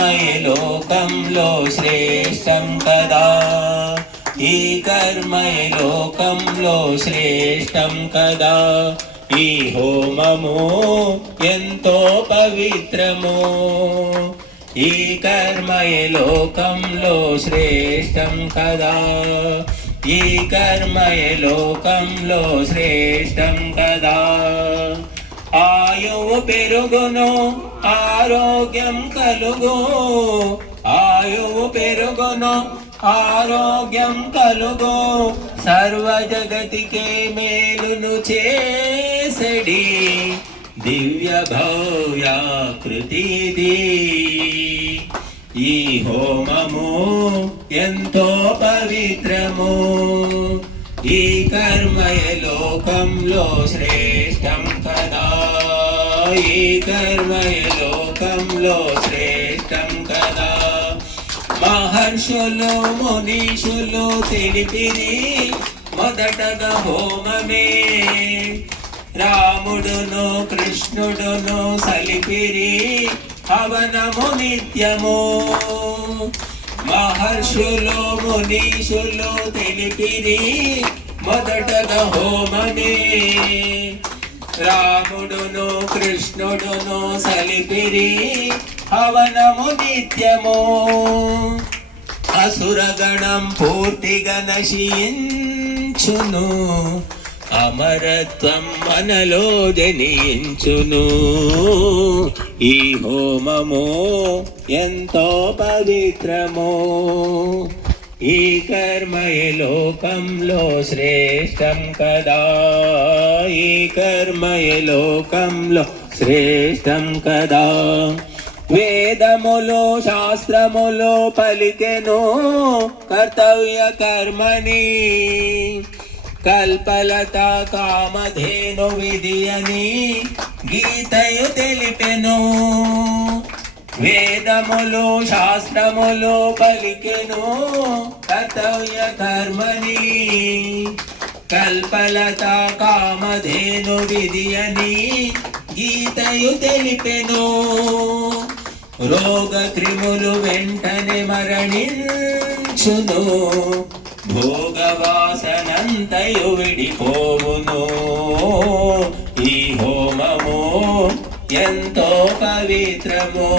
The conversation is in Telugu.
కర్మయే లోకంలో శ్రేష్టం కదా, ఈ కర్మయే లోకంలో శ్రేష్టం కదా. ఈ హోమము ఎంతో పవిత్రము, ఈ కర్మయే లోకంలో శ్రేష్టం కదా, ఈ కర్మయే లోకంలో శ్రేష్టం కదా. ఆయువు పెరుగును ఆరోగ్యం కలుగు, ఆయువు పెరుగును ఆరోగ్యం కలుగు, సర్వ జగతికే మేలును చేసడి దివ్య భవ్యాకృతిది. ఈ హోమము ఎంతో పవిత్రము, ఈ కర్మయే లోకంలో శ్రేష్టం కదా, ఈ కర్మయే లోకంలో శ్రేష్టం కదా. మహర్షులు మునీషులు తెలిపిరి మొదటగా హోమమే, రాముడును కృష్ణుడును సలిపిరి హవనము నిత్యము. మహర్షులు మునీషులు తెలిపిరి మొదటగా హోమమే, రాముడును కృష్ణుడును సలిపిరి హవనము నిత్యము. అసురగణం పూర్తిగా నశించును, అమరత్వం మనలో జనించును. ఈ హోమము ఎంతో పవిత్రము, ఈ కర్మయే లోకంలో శ్రేష్టం కదా, ఈ కర్మయే లోకంలో శ్రేష్టం కదా. వేదములు శాస్త్రములు పలికెను కర్తవ్య కర్మని, కల్పలత కామధేను విధి అని గీతయు తెలిపెను. వేదములు శాస్త్రములు పలికెను కర్తవ్య కర్మని, కల్పలత కామధేను విధి అని గీతయు తెలిపెను. రోగ క్రిములు వెంటనే మరణించును, భోగవాసనంతయు విడిపోవును. ఈ హోమము ఎంతో పవిత్రము.